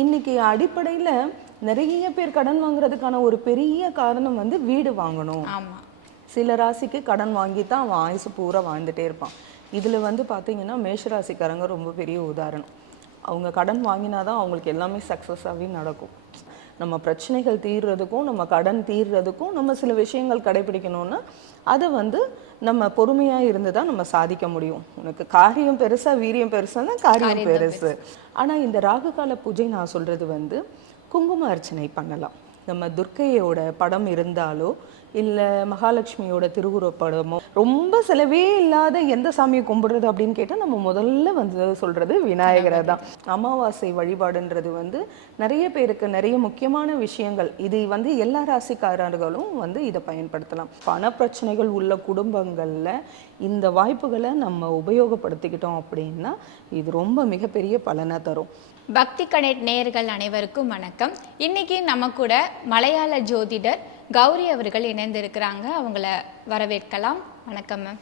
இன்னைக்கு அடிப்படையில நிறைய பேர் கடன் வாங்குறதுக்கான ஒரு பெரிய காரணம் வந்து வீடு வாங்கணும். ஆமா. சில ராசிக்கு கடன் வாங்கி தான் அவன் ஆயுசு பூரா வாழ்ந்துட்டே இருப்பான். இதுல வந்து பாத்தீங்கன்னா மேஷராசிக்காரங்க ரொம்ப பெரிய உதாரணம். அவங்க கடன் வாங்கினாதான் அவங்களுக்கு எல்லாமே சக்ஸஸாகவே நடக்கும். நம்ம பிரச்சனைகள் தீர்றதுக்கும் நம்ம கடன் தீர்றதுக்கும் நம்ம சில விஷயங்கள் கடைபிடிக்கணும்னா அதை வந்து நம்ம பொறுமையா இருந்து தான் நம்ம சாதிக்க முடியும். உனக்கு காரியம் பெருசா வீரியம் பெருசானா காரியம் பெருசு. ஆனா இந்த ராகுகால பூஜை நான் சொல்றது வந்து குங்கும அர்ச்சனை பண்ணலாம். நம்ம துர்க்கையோட படம் இருந்தாலோ இல்ல மகாலட்சுமியோட திருவுருவப் படமோ ரொம்ப செலவே இல்லாத எந்த சாமியை கும்பிடுறது அப்படின்னு கேட்டால் நம்ம முதல்ல வந்து சொல்றது விநாயகரை தான். அமாவாசை வழிபாடுன்றது வந்து நிறைய பேருக்கு நிறைய முக்கியமான விஷயங்கள். இது வந்து எல்லா ராசிக்காரர்களும் வந்து இதை பயன்படுத்தலாம். பண பிரச்சனைகள் உள்ள குடும்பங்கள்ல இந்த வாய்ப்புகளை நம்ம உபயோகப்படுத்திக்கிட்டோம் அப்படின்னா இது ரொம்ப மிகப்பெரிய பலனை தரும். பக்தி கனெக்ட் நேயர்கள் அனைவருக்கும் வணக்கம். இன்னைக்கு நம்ம கூட மலையாள ஜோதிடர் கௌரி அவர்கள் இணைந்திருக்கிறாங்க. அவங்கள வரவேற்கலாம். வணக்கம் மேம்.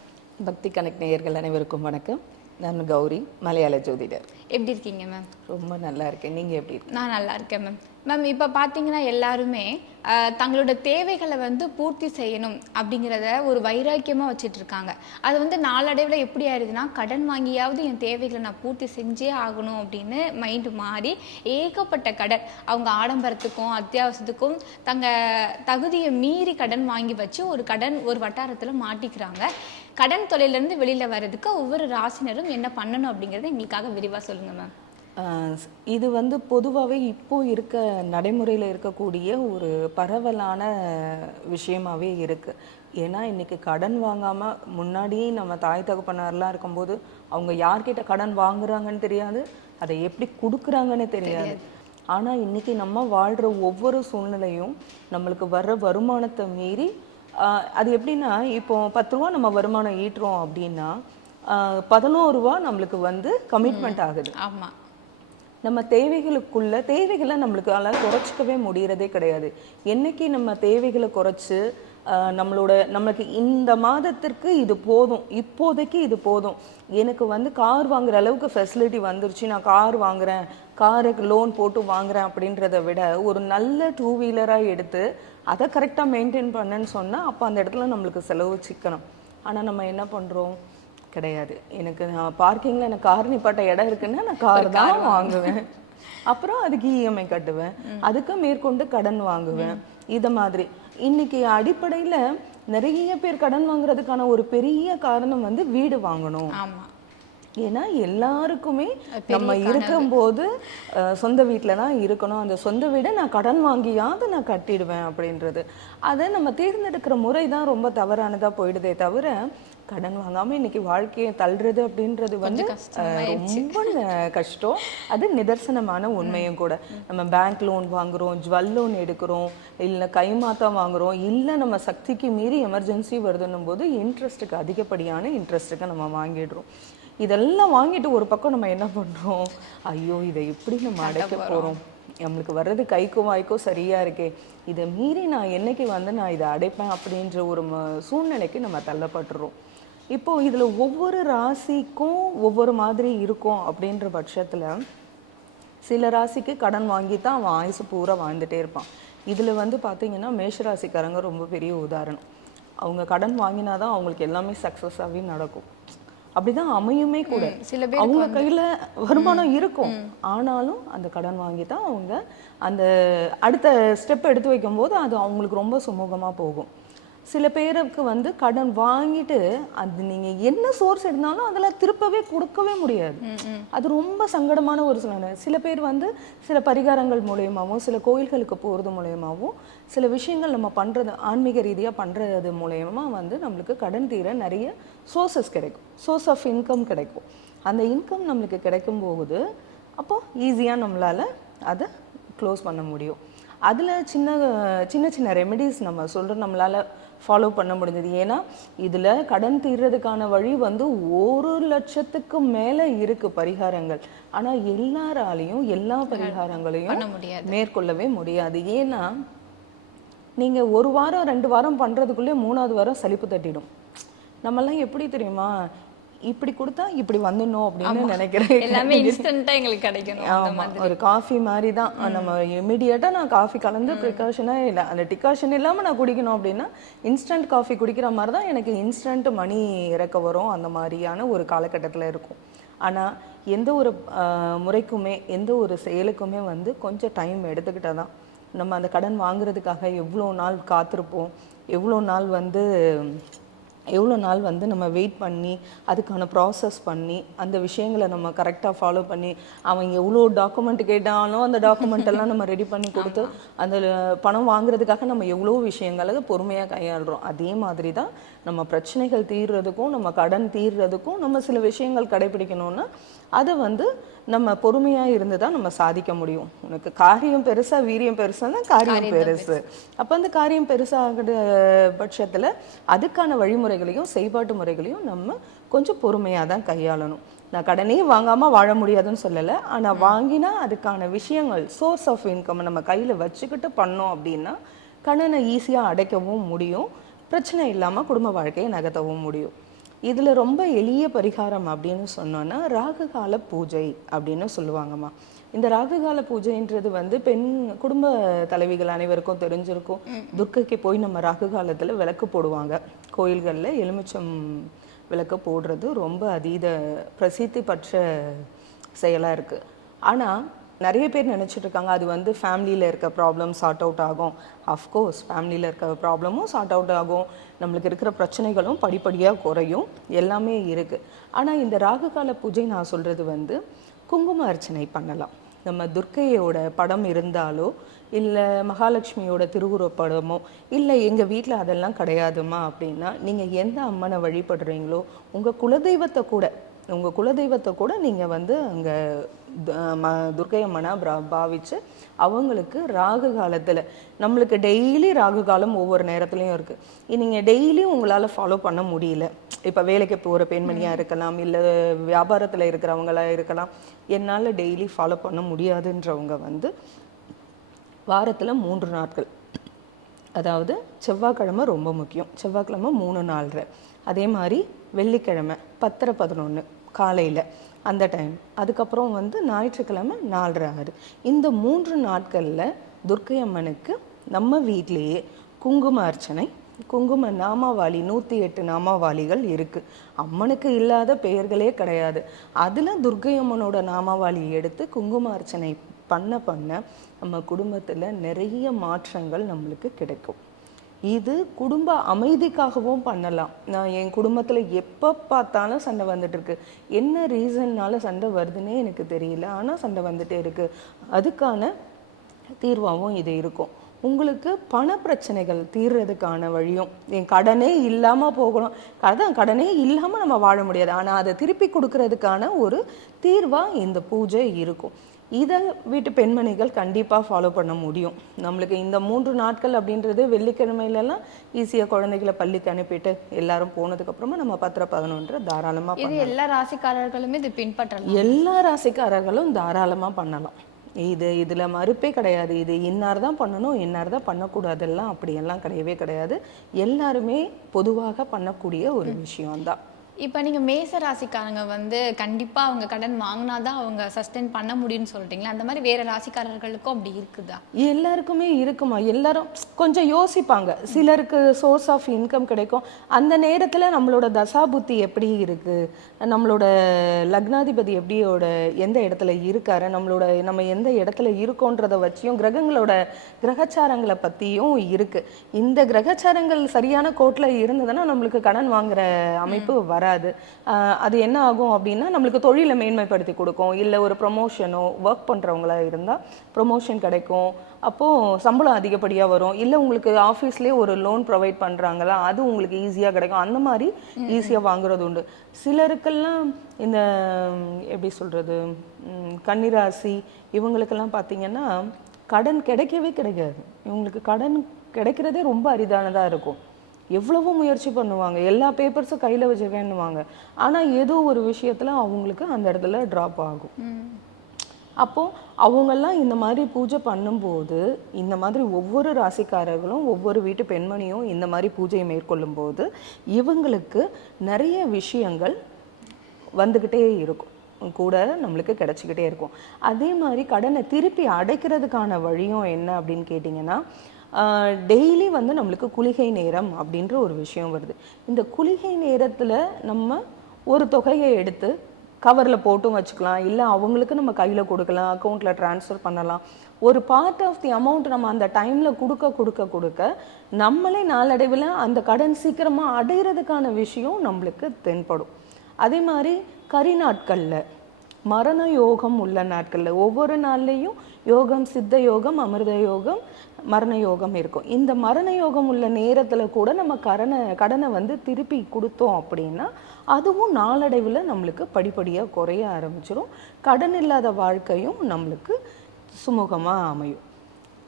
பக்தி கனெக்ட் நேயர்கள் அனைவருக்கும் வணக்கம். நான் கௌரி, மலையாள ஜோதிடர். எப்படி இருக்கீங்க மேம்? ரொம்ப நல்லா இருக்கேன். நீங்க எப்படி இருக்கீங்க? நான் நல்லா இருக்கேன் மேம். மேம், இப்போ பார்த்தீங்கன்னா எல்லாருமே தங்களோட தேவைகளை வந்து பூர்த்தி செய்யணும் அப்படிங்கிறத ஒரு வைராக்கியமாக வச்சுட்டு இருக்காங்க. அது வந்து நாளடைவில் எப்படி ஆயிடுதுன்னா, கடன் வாங்கியாவது என் தேவைகளை நான் பூர்த்தி செஞ்சே ஆகணும் அப்படின்னு மைண்டு மாறி ஏகப்பட்ட கடன், அவங்க ஆடம்பரத்துக்கும் அத்தியாவசியத்துக்கும் தகுதியை மீறி கடன் வாங்கி வச்சு ஒரு வட்டாரத்தில் மாட்டிக்கிறாங்க. கடன் தொழிலேருந்து வெளியில் வர்றதுக்கு ஒவ்வொரு ராசினரும் என்ன பண்ணணும் அப்படிங்கிறத எங்களுக்காக விரிவாக சொல்லுங்கள் மேம். இது வந்து பொதுவாகவே இப்போ இருக்க நடைமுறையில் இருக்கக்கூடிய ஒரு பரவலான விஷயமாகவே இருக்குது. ஏன்னா இன்னைக்கு கடன் வாங்காமல் முன்னாடியே நம்ம தாய் தகப்பனார்லாம் இருக்கும்போது அவங்க யார்கிட்ட கடன் வாங்குறாங்கன்னு தெரியாது, அதை எப்படி கொடுக்குறாங்கன்னு தெரியாது. ஆனால் இன்னைக்கு நம்ம வாழ்கிற ஒவ்வொரு சூழ்நிலையும் நம்மளுக்கு வர்ற வருமானத்தை மீறி அது எப்படின்னா, இப்போ 10 ரூபா நம்ம வருமானம் ஈட்டுறோம் அப்படின்னா 11 ரூபா நம்மளுக்கு வந்து கமிட்மெண்ட் ஆகுது. ஆமாம். நம்ம தேவைகளை நம்மளுக்கால குறைச்சிக்கவே முடியறதே கிடையாது. என்னைக்கு நம்ம தேவைகளை குறைச்சு நம்மளுக்கு இந்த மாதத்திற்கு இது போதும், இப்போதைக்கு இது போதும், எனக்கு வந்து கார் வாங்குற அளவுக்கு ஃபெசிலிட்டி வந்துருச்சு, நான் கார் வாங்குறேன், காருக்கு லோன் போட்டு வாங்குறேன் அப்படின்றத விட ஒரு நல்ல 2 வீலராக எடுத்து அதை கரெக்டாக மெயின்டைன் பண்ணேன்னு சொன்னால் அப்போ அந்த இடத்துல நம்மளுக்கு செலவு சிக்கணும். ஆனால் நம்ம என்ன பண்ணுறோம்? கிடையாது. எனக்கு நான் பார்க்கிங்கில் எனக்கு கார் நிப்பாட்ட இடம் இருக்குன்னா நான் கார் தான் வாங்குவேன். அப்புறம் அதுக்கு இஎம்ஐ கட்டுவேன், அதுக்கு மேற்கொண்டு கடன் வாங்குவேன். இதை மாதிரி இன்னைக்கு அடிப்படையில் நிறைய பேர் கடன் வாங்குறதுக்கான ஒரு பெரிய காரணம் வந்து வீடு வாங்கணும். ஏன்னா எல்லாருக்குமே நம்ம இருக்கும்போது சொந்த வீட்டில் தான் இருக்கணும், அந்த சொந்த வீடை நான் கடன் வாங்கியாவது நான் கட்டிடுவேன் அப்படின்றது. அதை நம்ம தேர்ந்தெடுக்கிற முறை தான் ரொம்ப தவறானதாக போயிடுதே தவிர, கடன் வாங்காமல் இன்னைக்கு வாழ்க்கையை தள்ளுறது அப்படின்றது வந்து ரொம்ப கஷ்டம். அது நிதர்சனமான உண்மையும் கூட. நம்ம பேங்க் லோன் வாங்குறோம், ஜுவல் லோன் எடுக்கிறோம், இல்லை கைமாத்தா வாங்குறோம், இல்லை நம்ம சக்திக்கு மீறி எமர்ஜென்சி வருதுன்னும் போது இன்ட்ரெஸ்ட்டுக்கு அதிகப்படியான இன்ட்ரெஸ்ட்டுக்கு நம்ம வாங்கிடுறோம். இதெல்லாம் வாங்கிட்டு ஒரு பக்கம் நம்ம என்ன பண்ணுறோம்? ஐயோ இதை எப்படி நம்ம அடைக்க போகிறோம், நம்மளுக்கு வர்றது கைக்கும் வாய்க்கும் சரியா இருக்கே, இதை மீறி நான் என்னைக்கு வந்து நான் இதை அடைப்பேன் அப்படின்ற ஒரு சூழ்நிலைக்கு நம்ம தள்ளப்பட்டுறோம். இப்போ இதில் ஒவ்வொரு ராசிக்கும் ஒவ்வொரு மாதிரி இருக்கும். அப்படின்ற பட்சத்தில் சில ராசிக்கு கடன் வாங்கி தான் அவன் ஆயுசு பூரா வாழ்ந்துட்டே இருப்பான். இதில் வந்து பார்த்தீங்கன்னா மேஷராசிக்காரங்க ரொம்ப பெரிய உதாரணம். அவங்க கடன் வாங்கினாதான் அவங்களுக்கு எல்லாமே சக்ஸஸாகவே நடக்கும். அப்படிதான் அமையுமே கூட. அவங்க கையில வருமானம் இருக்கும், ஆனாலும் அந்த கடன் வாங்கி தான் அவங்க அந்த அடுத்த ஸ்டெப் எடுத்து வைக்கும் போது அது அவங்களுக்கு ரொம்ப சுமூகமா போகும். சில பேருக்கு வந்து கடன் வாங்கிட்டு அது நீங்க என்ன சோர்ஸ் எடுத்தாலும் அதெல்லாம் திருப்பவே கொடுக்கவே முடியாது. அது ரொம்ப சங்கடமான ஒரு சூழ்நிலை. சில பேர் வந்து சில பரிகாரங்கள் மூலயமாவும் சில கோயில்களுக்கு போகிறது மூலயமாவும் சில விஷயங்கள் நம்ம பண்ணுறது ஆன்மீக ரீதியாக பண்ணுறது மூலயமா வந்து நம்மளுக்கு கடன் தீர நிறைய சோர்சஸ் கிடைக்கும், சோர்ஸ் ஆஃப் இன்கம் கிடைக்கும். அந்த இன்கம் நம்மளுக்கு கிடைக்கும் போது அப்போ ஈஸியாக நம்மளால் அதை க்ளோஸ் பண்ண முடியும். அதில் சின்ன சின்ன ரெமெடிஸ் நம்ம சொல்கிற நம்மளால் ஃபாலோ பண்ண முடிஞ்சது. ஏன்னா இதில் கடன் தீர்றதுக்கான வழி வந்து 1,00,000க்கு மேலே இருக்குது பரிகாரங்கள். ஆனால் எல்லாராலையும் எல்லா பரிகாரங்களையும் மேற்கொள்ளவே முடியாது. ஏன்னா நீங்கள் 1 வாரம் 2 வாரம் பண்ணுறதுக்குள்ளே 3ஆவது வாரம் சலிப்பு தட்டிடும். நம்மெல்லாம் எப்படி தெரியுமா, இப்படி கொடுத்தா இப்படி வந்துடணும் அப்படின்னு நினைக்கிறேன். எல்லாமே இன்ஸ்டன்ட்டா எங்களுக்கு கிடைக்கணும் அந்த ஆமா, மாதிரி. ஒரு காஃபி மாதிரி தான். நம்ம இமிடியேட்டா நான் காஃபி கலந்து ப்ரிகாஷனா இல்லை அந்த டிகாஷன் இல்லாம நான் குடிக்கணும் அப்படின்னா இன்ஸ்டன்ட் காஃபி குடிக்கிற மாதிரி தான் எனக்கு இன்ஸ்டன்ட் மணி இறக்க வரும். அந்த மாதிரியான ஒரு காலகட்டத்தில் இருக்கும். ஆனா எந்த ஒரு முறைக்குமே எந்த ஒரு செயலுக்குமே வந்து கொஞ்சம் டைம் எடுத்துக்கிட்டா தான் நம்ம அந்த கடன் வாங்குறதுக்காக எவ்வளோ நாள் காத்திருப்போம், எவ்வளோ நாள் வந்து நம்ம வெயிட் பண்ணி அதுக்கான ப்ராசஸ் பண்ணி அந்த விஷயங்களை நம்ம கரெக்டாக ஃபாலோ பண்ணி அவன் எவ்வளோ டாக்குமெண்ட் கேட்டாலும் அந்த டாக்குமெண்ட் எல்லாம் நம்ம ரெடி பண்ணி கொடுத்து அந்த பணம் வாங்குறதுக்காக நம்ம எவ்வளோ விஷயங்களை பொறுமையாக கையாளுறோம். அதே மாதிரி தான் நம்ம பிரச்சனைகள் தீர்றதுக்கும் நம்ம கடன் தீர்றதுக்கும் நம்ம சில விஷயங்கள் கடைபிடிக்கணும்னா அதை வந்து நம்ம பொறுமையாக இருந்து தான் நம்ம சாதிக்க முடியும். உனக்கு காரியம் பெருசா வீரியம் பெருசுன்னா காரியம் பெருசு. அப்போ அந்த காரியம் பெருசாகிற பட்சத்தில் அதுக்கான வழிமுறைகளையும் செய்பாட்டு முறைகளையும் நம்ம கொஞ்சம் பொறுமையாக தான் கையாளணும். நான் கடனே வாங்காமல் வாழ முடியாதுன்னு சொல்லலை. ஆனால் வாங்கினா அதுக்கான விஷயங்கள் சோர்ஸ் ஆஃப் இன்கம் நம்ம கையில் வச்சுக்கிட்டு பண்ணோம் அப்படின்னா கடனை ஈஸியாக அடைக்கவும் முடியும், பிரச்சனை இல்லாமல் குடும்ப வாழ்க்கையை நகர்த்தவும் முடியும். இதில் ரொம்ப எளிய பரிகாரம் அப்படின்னு சொன்னோன்னா ராகுகால பூஜை அப்படின்னு சொல்லுவாங்கம்மா. இந்த ராகுகால பூஜைன்றது வந்து பெண் குடும்ப தலைவிகள் அனைவருக்கும் தெரிஞ்சிருக்கும். துர்க்கைக்கு போய் நம்ம ராகு காலத்தில் விளக்கு போடுவாங்க. கோயில்களில் எலுமிச்சம் விளக்கு போடுறது ரொம்ப அதீத பிரசித்தி பெற்ற செயலாக இருக்குது. ஆனால் நிறைய பேர் நினச்சிட்டு இருக்காங்க அது வந்து ஃபேமிலியில் இருக்க ப்ராப்ளம் சார்ட் அவுட் ஆகும். அஃப்கோர்ஸ் ஃபேமிலியில் இருக்க ப்ராப்ளமும் சார்ட் அவுட் ஆகும், நம்மளுக்கு இருக்கிற பிரச்சனைகளும் படிப்படியாக குறையும், எல்லாமே இருக்குது. ஆனால் இந்த ராகுகால பூஜை நான் சொல்கிறது வந்து குங்கும அர்ச்சனை பண்ணலாம். நம்ம துர்க்கையோட படம் இருந்தாலோ இல்லை மகாலட்சுமியோட திருவுருவப் படமோ இல்லை எங்கள் வீட்டில் அதெல்லாம் கிடையாதுமா அப்படின்னா நீங்கள் எந்த அம்மனை வழிபடுறீங்களோ உங்கள் குலதெய்வத்தை கூட நீங்கள் வந்து அங்கே துர்க்கை அம்மனா பாவிச்சு அவங்களுக்கு ராகு காலத்தில் நம்மளுக்கு டெய்லி ராகு காலம் ஒவ்வொரு நேரத்துலையும் இருக்குது. நீங்கள் டெய்லியும் உங்களால் ஃபாலோ பண்ண முடியல, இப்போ வேலைக்கு போகிற பெண்மணியாக இருக்கலாம் இல்லை வியாபாரத்தில் இருக்கிறவங்களாக இருக்கலாம், என்னால் டெய்லி ஃபாலோ பண்ண முடியாதுன்றவங்க வந்து வாரத்தில் 3 நாட்கள், அதாவது செவ்வாய்க்கிழமை ரொம்ப முக்கியம், செவ்வாய்க்கிழமை 3 நாள்ற, அதே மாதிரி வெள்ளிக்கிழமை 10:11 காலையில் அந்த டைம், அதுக்கப்புறம் வந்து ஞாயிற்றுக்கிழமை 4:06. இந்த 3 நாட்களில் துர்க்கை அம்மனுக்கு நம்ம வீட்டிலேயே குங்கும அர்ச்சனை, குங்கும நாமாவாளி 108 நாமாவாளிகள் இருக்குது. அம்மனுக்கு இல்லாத பெயர்களே கிடையாது. அதில் துர்க்கை அம்மனோட நாமாவாளி எடுத்து குங்கும அர்ச்சனை பண்ண நம்ம குடும்பத்தில் நிறைய மாற்றங்கள் நம்மளுக்கு கிடைக்கும். இது குடும்ப அமைதிக்காகவும் பண்ணலாம். நான் என் குடும்பத்தில் எப்போ பார்த்தாலும் சண்டை வந்துட்டு இருக்கு, என்ன ரீசன்னால சண்டை வருதுன்னே எனக்கு தெரியல, ஆனால் சண்டை வந்துட்டே இருக்கு, அதுக்கான தீர்வாகவும் இது இருக்கும். உங்களுக்கு பண பிரச்சனைகள் தீர்றதுக்கான வழியும், என் கடனே இல்லாமல் போகணும், கடனே இல்லாமல் நம்ம வாழ முடியாது, ஆனால் அதை திருப்பி கொடுக்கறதுக்கான ஒரு தீர்வாக இந்த பூஜை இருக்கும். இதை வீட்டு பெண்மணிகள் கண்டிப்பாக ஃபாலோ பண்ண முடியும். நம்மளுக்கு இந்த 3 நாட்கள் அப்படின்றது வெள்ளிக்கிழமையிலலாம் ஈஸியாக குழந்தைகளை பள்ளிக்கு அனுப்பிட்டு எல்லாரும் போனதுக்கப்புறமா நம்ம 10:11 தாராளமாக இது எல்லா ராசிக்காரர்களுமே இது பின்பற்றலாம். எல்லா ராசிக்காரர்களும் தாராளமாக பண்ணலாம். இதில் மறுப்பே கிடையாது. இது இன்னார் தான் பண்ணணும் இன்னார் தான் பண்ணக்கூடாதெல்லாம் அப்படியெல்லாம் கிடையவே கிடையாது. எல்லாருமே பொதுவாக பண்ணக்கூடிய ஒரு விஷயம்தான். இப்போ நீங்கள் மேச ராசிக்காரங்க வந்து கண்டிப்பாக அவங்க கடன் வாங்கினாதான் அவங்க சஸ்டெயின் பண்ண முடியும்னு சொல்கிறீங்களா, அந்த மாதிரி வேறு ராசிக்காரர்களுக்கும் அப்படி இருக்குதா? எல்லாருக்குமே இருக்குமா, எல்லாரும் கொஞ்சம் யோசிப்பாங்க. சிலருக்கு சோர்ஸ் ஆஃப் இன்கம் கிடைக்கும், அந்த நேரத்தில் நம்மளோட தசாபுத்தி எப்படி இருக்குது, நம்மளோட லக்னாதிபதி எப்படியோட எந்த இடத்துல இருக்காரு, நம்ம எந்த இடத்துல இருக்கோன்றதை வச்சியும் கிரகங்களோட கிரகச்சாரங்களை பற்றியும் இருக்குது. இந்த கிரகச்சாரங்கள் சரியான கோட்டில் இருந்ததுன்னா நம்மளுக்கு கடன் வாங்குற அமைப்பு வராது. அது என்ன ஆகும் அப்படின்னா நம்மளுக்கு தொழிலை மேன்மைப்படுத்தி கொடுக்கும், இல்லை ஒரு ப்ரொமோஷனோ ஒர்க் பண்ணுறவங்களா இருந்தால் ப்ரொமோஷன் கிடைக்கும், அப்போது சம்பளம் அதிகப்படியாக வரும், இல்லை உங்களுக்கு ஆஃபீஸ்லேயே ஒரு லோன் ப்ரொவைட் பண்ணுறாங்களா அது உங்களுக்கு ஈஸியாக கிடைக்கும், அந்த மாதிரி ஈஸியாக வாங்குறது உண்டு. சிலருக்கெல்லாம் இந்த எப்படி சொல்கிறது கன்னிராசி இவங்களுக்கெல்லாம் பார்த்தீங்கன்னா கடன் கிடைக்கவே கிடைக்காது. இவங்களுக்கு கடன் கிடைக்கிறதே ரொம்ப அரிதானதாக இருக்கும். எவ்வளவோ முயற்சி பண்ணுவாங்க, எல்லா பேப்பர்ஸும் கையில் வச்சுருக்கேன்னுவாங்க, ஆனால் ஏதோ ஒரு விஷயத்தில் அவங்களுக்கு அந்த இடத்துல ட்ராப் ஆகும். அப்போது அவங்கெல்லாம் இந்த மாதிரி பூஜை பண்ணும்போது, இந்த மாதிரி ஒவ்வொரு ராசிக்காரர்களும் ஒவ்வொரு வீட்டு பெண்மணியும் இந்த மாதிரி பூஜையை மேற்கொள்ளும் போது இவங்களுக்கு நிறைய விஷயங்கள் வந்துக்கிட்டே இருக்கும், கூட நம்மளுக்கு கிடைச்சிக்கிட்டே இருக்கும். அதே மாதிரி கடனை திருப்பி அடைக்கிறதுக்கான வழியும் என்ன அப்படின்னு கேட்டிங்கன்னா, டெய்லி வந்து நம்மளுக்கு குளிகை நேரம் அப்படின்ற ஒரு விஷயம் வருது. இந்த குளிகை நேரத்தில் நம்ம ஒரு தொகையை எடுத்து கவரில் போட்டும் வச்சுக்கலாம், இல்லை அவங்களுக்கு நம்ம கையில் கொடுக்கலாம், அக்கௌண்ட்டில் ட்ரான்ஸ்ஃபர் பண்ணலாம். ஒரு பார்ட் ஆஃப் தி அமௌண்ட் நம்ம அந்த டைமில் கொடுக்க நம்மளே நாளடைவில் அந்த கடன் சீக்கிரமாக அடைகிறதுக்கான விஷயம் நம்மளுக்கு தென்படும். அதே மாதிரி கரி நாட்களில், மரண யோகம் உள்ள நாட்களில், ஒவ்வொரு நாள்லேயும் யோகம், சித்த யோகம், அமிர்த யோகம், மரண யோகம் இருக்கும். இந்த மரண யோகம் உள்ள நேரத்தில் கூட நம்ம கடனை வந்து திருப்பி கொடுத்தோம் அப்படின்னா அதுவும் நாளடைவில் நம்மளுக்கு படிப்படியாக குறைய ஆரம்பிச்சிடும். கடன் இல்லாத வாழ்க்கையும் நம்மளுக்கு சுமூகமாக அமையும்.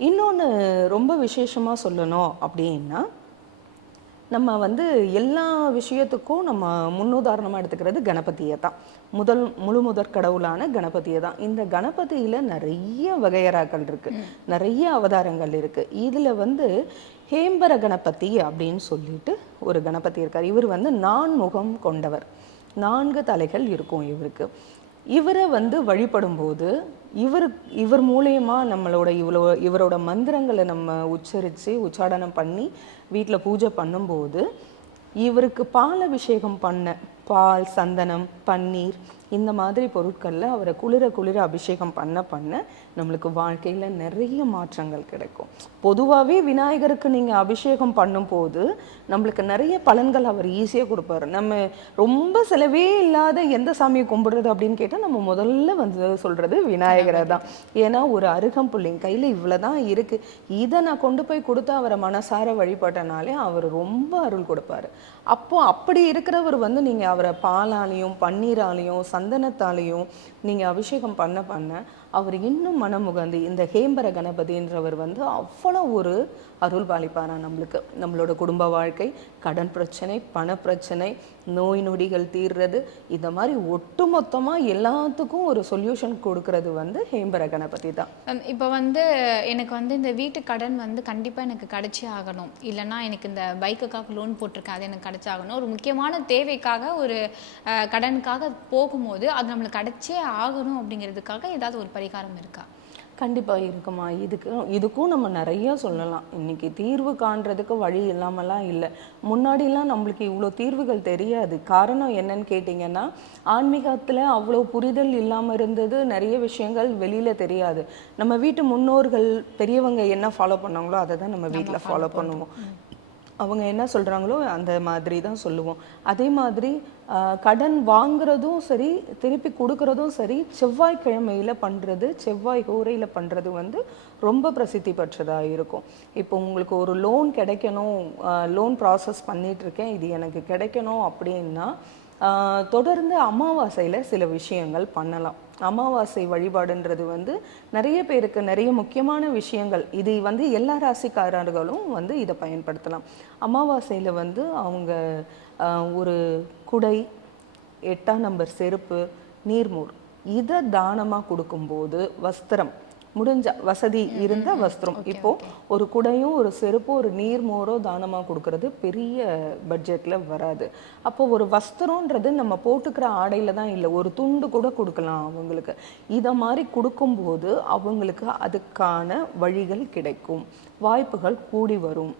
இன்னொன்று ரொம்ப விசேஷமாக சொல்லணும் அப்படின்னா, நம்ம வந்து எல்லா விஷயத்துக்கும் நம்ம முன்னுதாரணமாக எடுத்துக்கிறது கணபதியை தான். முழுமுதற் கடவுளான கணபதியை தான். இந்த கணபதியில் நிறைய வகையறாக்கள் இருக்குது, நிறைய அவதாரங்கள் இருக்குது. இதில் வந்து ஹேம்பர கணபதி அப்படின்னு சொல்லிட்டு ஒரு கணபதி இருக்கார். இவர் வந்து 4 முகம் கொண்டவர், 4 தலைகள் இருக்கும் இவருக்கு. இவரை வந்து வழிபடும் போது இவர் மூலயமா நம்மளோட இவரோட மந்திரங்களை நம்ம உச்சாடனம் பண்ணி வீட்டில் பூஜை பண்ணும்போது, இவருக்கு பால் அபிஷேகம் பண்ண பால், சந்தனம், பன்னீர் இந்த மாதிரி பொருட்களில் அவரை குளிர அபிஷேகம் பண்ண நம்மளுக்கு வாழ்க்கையில் நிறைய மாற்றங்கள் கிடைக்கும். பொதுவாகவே விநாயகருக்கு நீங்கள் அபிஷேகம் பண்ணும்போது நம்மளுக்கு நிறைய பலன்கள் அவர் ஈஸியாக கொடுப்பாரு. நம்ம ரொம்ப செலவே இல்லாத எந்த சாமியை கும்பிடுறது அப்படின்னு கேட்டால் நம்ம முதல்ல வந்து சொல்கிறது விநாயகரை தான். ஏன்னா ஒரு அருகம்புள்ளிங்க கையில் இவ்வளோ தான் இருக்குது, இதை நான் கொண்டு போய் கொடுத்து அவரை மனசார வழிபட்டனாலே அவர் ரொம்ப அருள் கொடுப்பாரு. அப்படி இருக்கிறவர் வந்து நீங்கள் அவரை பாலாலையும் பன்னீராலையும் சந்தனத்தாலையும் நீங்கள் அபிஷேகம் பண்ண அவர் இன்னும் மனமுகந்து இந்த ஹேம்பர கணபதின்றவர் வந்து அவ்வளோ ஒரு அருள் பாலிப்பாரா நம்மளுக்கு. நம்மளோட குடும்ப வாழ்க்கை, கடன் பிரச்சனை, பண பிரச்சனை, நோய் நொடிகள் தீர்றது, இந்த மாதிரி ஒட்டுமொத்தமாக எல்லாத்துக்கும் ஒரு சொல்யூஷன் கொடுக்கறது வந்து ஹேம்பர கணபதி தான். இப்போ வந்து எனக்கு வந்து இந்த வீட்டு கடன் வந்து கண்டிப்பாக எனக்கு கிடைச்சே ஆகணும், இல்லைன்னா எனக்கு இந்த பைக்குக்காக லோன் போட்டிருக்கேன் அது எனக்கு கிடைச்சாகணும், ஒரு முக்கியமான தேவைக்காக ஒரு கடனுக்காக போகும்போது அது நம்மளுக்கு கிடைச்சே ஆகணும் அப்படிங்கிறதுக்காக ஏதாவது ஒரு பரிகாரம் இருக்கா? கண்டிப்பாக இருக்குமா. இதுக்கும் நம்ம நிறைய சொல்லலாம். இன்னைக்கு தீர்வு காண்றதுக்கு வழி இல்லாமலாம் இல்லை. முன்னாடிலாம் நம்மளுக்கு இவ்வளோ தீர்வுகள் தெரியாது. காரணம் என்னன்னு கேட்டிங்கன்னா, ஆன்மீகத்தில் அவ்வளோ புரிதல் இல்லாமல் இருந்தது. நிறைய விஷயங்கள் வெளியில் தெரியாது. நம்ம வீட்டு முன்னோர்கள் பெரியவங்க என்ன ஃபாலோ பண்ணாங்களோ அதை தான் நம்ம வீட்டில் ஃபாலோ பண்ணுவோம். அவங்க என்ன சொல்கிறாங்களோ அந்த மாதிரி தான் சொல்லுவோம். அதே மாதிரி கடன் வாங்குறதும் சரி, திருப்பி கொடுக்குறதும் சரி, செவ்வாய்க்கிழமையில் பண்ணுறது, செவ்வாய் ஹோரையில் பண்ணுறது வந்து ரொம்ப பிரசித்தி பெற்றதாக இருக்கும். இப்போ உங்களுக்கு ஒரு லோன் கிடைக்கணும், லோன் ப்ராசஸ் பண்ணிகிட்ருக்கேன், இது எனக்கு கிடைக்கணும் அப்படின்னா தொடர்ந்து அமாவாசையில் சில விஷயங்கள் பண்ணலாம். அமாவாசை வழிபாடுன்றது வந்து நிறைய பேருக்கு நிறைய முக்கியமான விஷயங்கள். இது வந்து எல்லா ராசிக்காரர்களும் வந்து இதை பயன்படுத்தலாம். அமாவாசையில் வந்து அவங்க ஒரு குடை, 8ஆம் நம்பர் செருப்பு, நீர்மோர் இதை தானமாக கொடுக்கும்போது, வஸ்திரம் முடிஞ்ச வசதி இருந்த வஸ்திரம், இப்போ ஒரு குடையும் ஒரு செருப்பும் ஒரு நீர்மோரோ தானமாக கொடுக்கறது பெரிய பட்ஜெட்டில் வராது. அப்போ ஒரு வஸ்திரம்ன்றது நம்ம போட்டுக்கிற ஆடையில் தான் இல்லை, ஒரு துண்டு கூட கொடுக்கலாம் அவங்களுக்கு. இதை மாதிரி கொடுக்கும்போது அவங்களுக்கு அதுக்கான வழிகள் கிடைக்கும், வாய்ப்புகள் கூடி வரும்,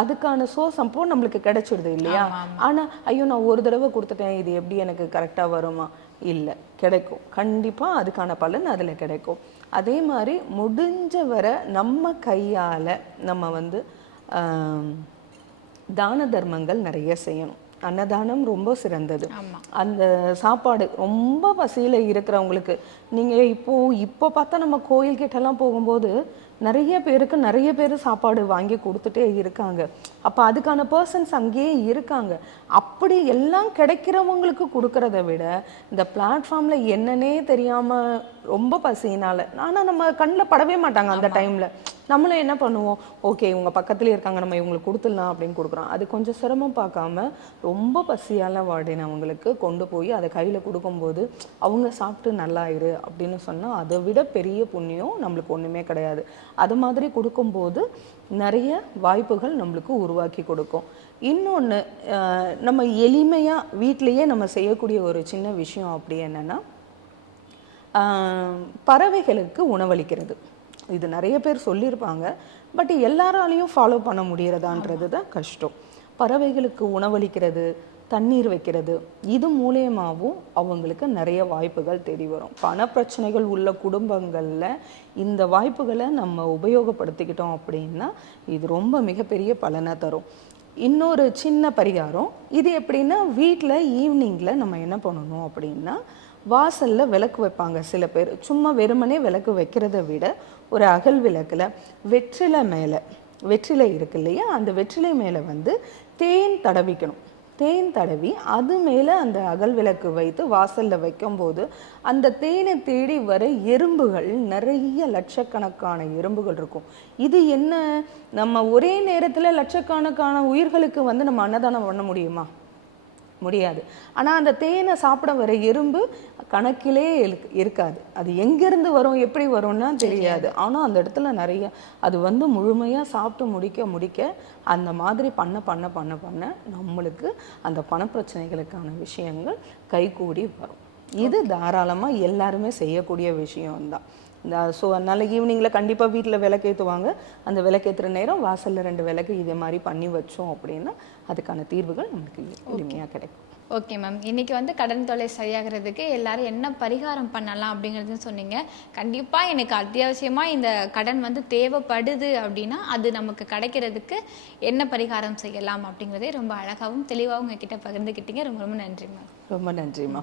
அதுக்கான சோசம்போ நம்மளுக்கு கிடைச்சிடுது இல்லையா. ஆனால் ஐயோ நான் ஒரு தடவை கொடுத்துட்டேன், இது எப்படி எனக்கு கரெக்டாக வருமா? இல்லை, கிடைக்கும், கண்டிப்பாக அதுக்கான பலன் அதில் கிடைக்கும். அதே மாதிரி முடிஞ்ச வரை நம்ம கையால் நம்ம வந்து தான தர்மங்கள் நிறைய செய்யணும். அன்னதானம் ரொம்ப சிறந்தது. அந்த சாப்பாடு ரொம்ப பசியில் இருக்கிறவங்களுக்கு, நீங்கள் இப்போ பார்த்தா நம்ம கோயில்கிட்டலாம் போகும்போது நிறைய பேர் சாப்பாடு வாங்கி கொடுத்துட்டே இருக்காங்க. அப்போ அதுக்கான பர்சன்ஸ் அங்கேயே இருக்காங்க. அப்படி எல்லாம் கிடைக்கிறவங்களுக்கு கொடுக்கறத விட இந்த பிளாட்ஃபார்மில் என்னன்னே தெரியாமல் ரொம்ப பசியினால், ஆனால் நம்ம கண்ணில் படவே மாட்டாங்க அந்த டைமில், நம்மளும் என்ன பண்ணுவோம், ஓகே இவங்க பக்கத்துலேயே இருக்காங்க நம்ம இவங்களுக்கு கொடுத்துடலாம் அப்படின்னு கொடுக்குறோம். அது கொஞ்சம் சிரமம் பார்க்காம ரொம்ப பசியால் வாடினவங்களுக்கு கொண்டு போய் அதை கையில் கொடுக்கும்போது அவங்க சாப்பிட்டு நல்லாயிரு அப்படின்னு சொன்னால் அதை விட பெரிய புண்ணியம் நம்மளுக்கு ஒன்றுமே கிடையாது. அது மாதிரி கொடுக்கும்போது நிறைய வாய்ப்புகள் நம்மளுக்கு உருவாக்கி கொடுக்கும். இன்னொன்று, நம்ம எளிமையாக வீட்டிலையே நம்ம செய்யக்கூடிய ஒரு சின்ன விஷயம் அப்படி என்னென்னா, பறவைகளுக்கு உணவளிக்கிறது. இது நிறைய பேர் சொல்லியிருப்பாங்க, பட் எல்லாராலையும் ஃபாலோ பண்ண முடியறதான்றது தான் கஷ்டம். பறவைகளுக்கு உணவளிக்கிறது, தண்ணீர் வைக்கிறது, இது மூலியமாகவும் அவங்களுக்கு நிறைய வாய்ப்புகள் தேடி வரும். பணப்பிரச்சனைகள் உள்ள குடும்பங்களில் இந்த வாய்ப்புகளை நம்ம உபயோகப்படுத்திக்கிட்டோம் அப்படின்னா இது ரொம்ப மிகப்பெரிய பலனை தரும். இன்னொரு சின்ன பரிகாரம், இது எப்படின்னா வீட்டில் ஈவினிங்கில் நம்ம என்ன பண்ணணும் அப்படின்னா, வாசலில் விளக்கு வைப்பாங்க சில பேர். சும்மா வெறுமனே விளக்கு வைக்கிறத விட ஒரு அகல் விளக்கில் வெற்றிலை இருக்கு இல்லையா, அந்த வெற்றிலை மேலே வந்து தேன் தடவிக்கணும். தேன் தடவி அது மேலே அந்த அகல் விளக்கு வைத்து வாசலில் வைக்கும்போது அந்த தேனை தேடி வர எறும்புகள், நிறைய லட்சக்கணக்கான எறும்புகள் இருக்கும். இது என்ன, நம்ம ஒரே நேரத்தில் லட்சக்கணக்கான உயிர்களுக்கு வந்து நம்ம அன்னதானம் பண்ண முடியுமா? முடியாது. ஆனால் அந்த தேனை சாப்பிட வர எறும்பு கணக்கிலே இருக்காது. அது எங்கேருந்து வரும், எப்படி வரும்னா தெரியாது. ஆனால் அந்த இடத்துல நிறைய அது வந்து முழுமையாக சாப்பிட்டு முடிக்க அந்த மாதிரி பண்ண நம்மளுக்கு அந்த பணப்பிரச்சனைகளுக்கான விஷயங்கள் கைகூடி வரும். இது தாராளமாக எல்லாருமே செய்யக்கூடிய விஷயம்தான். ஸோ அதனால் ஈவினிங்கில் கண்டிப்பாக வீட்டில் விளக்கேற்றுவாங்க. அந்த விளக்கேற்றுற நேரம் வாசலில் 2 விளக்கு இதே மாதிரி பண்ணி வச்சோம் அப்படின்னா அதுக்கான தீர்வுகள் நமக்கு எளிமையாக கிடைக்கும். ஓகே மேம், இன்னைக்கு வந்து கடன் தொல்லை சரியாகிறதுக்கு எல்லாரும் என்ன பரிகாரம் பண்ணலாம் அப்படிங்கிறது சொன்னீங்க. கண்டிப்பாக எனக்கு அத்தியாவசியமாக இந்த கடன் வந்து தேவைப்படுது அப்படின்னா அது நமக்கு கிடைக்கிறதுக்கு என்ன பரிகாரம் செய்யலாம் அப்படிங்கிறதே ரொம்ப அழகாகவும் தெளிவாகவும் உங்ககிட்ட பகிர்ந்துக்கிட்டீங்க. ரொம்ப ரொம்ப நன்றி மேம். ரொம்ப நன்றிம்மா.